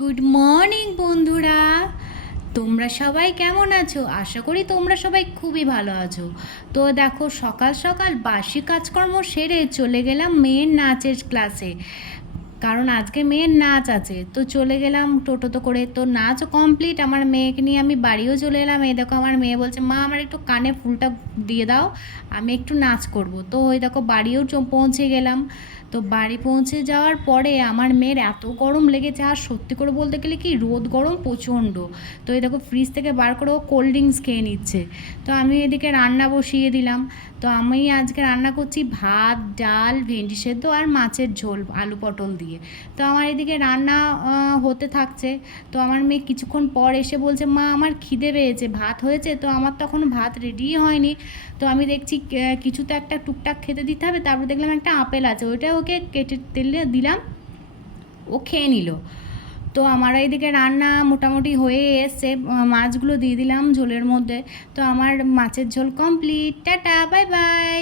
Good morning বন্ধুরা, তোমরা সবাই কেমন আছো? আশা করি তোমরা সবাই খুবই ভালো আছো। তো দেখো, সকাল সকাল বাসি কাজকর্ম সেরে চলে গেলাম মেয়ের নাচের ক্লাসে, কারণ আজকে মেয়ের নাচ আছে। তো চলে গেলাম টোটোতে করে। তো নাচও কমপ্লিট, আমার মেয়েকে নিয়ে আমি বাড়িও চলে এলাম। এই দেখো, আমার মেয়ে বলছে, মা আমার একটু কানে ফুলটা দিয়ে দাও, আমি একটু নাচ করব। তো ওই দেখো বাড়িও পৌঁছে গেলাম। তো বাড়ি পৌঁছে যাওয়ার পরে আমার মেয়ের এত গরম লেগেছে, আর সত্যি করে বলতে গেলে কি রোদ গরম প্রচণ্ড। তো এই দেখো ফ্রিজ থেকে বার করে ও কোল্ড ড্রিঙ্কস খেয়ে নিচ্ছে। তো আমি এদিকে রান্না বসিয়ে দিলাম। তো আমি আজকে রান্না করছি ভাত, ডাল, ভেন্ডি সেদ্ধ আর মাছের ঝোল আলু পটল দিয়ে। তো আমার এদিকে রান্না হতে থাকছে। তো আমার মেয়ে কিছুক্ষণ পর এসে বলছে, মা আমার খিদে পেয়েছে, ভাত হয়েছে? তো আমার তখন ভাত রেডিই হয়নি। তো আমি দেখছি কিছু তো একটা টুকটাক খেতে দিতে হবে। তারপর দেখলাম একটা আপেল আছে, ওইটা ওকে কেটে তেলে দিলাম, ও খেয়ে নিল। তো আমার এইদিকে রান্না মোটামুটি হয়ে এসছে, মাছগুলো দিয়ে দিলাম ঝোলের মধ্যে। তো আমার মাছের ঝোল কমপ্লিট। Tata, bye bye.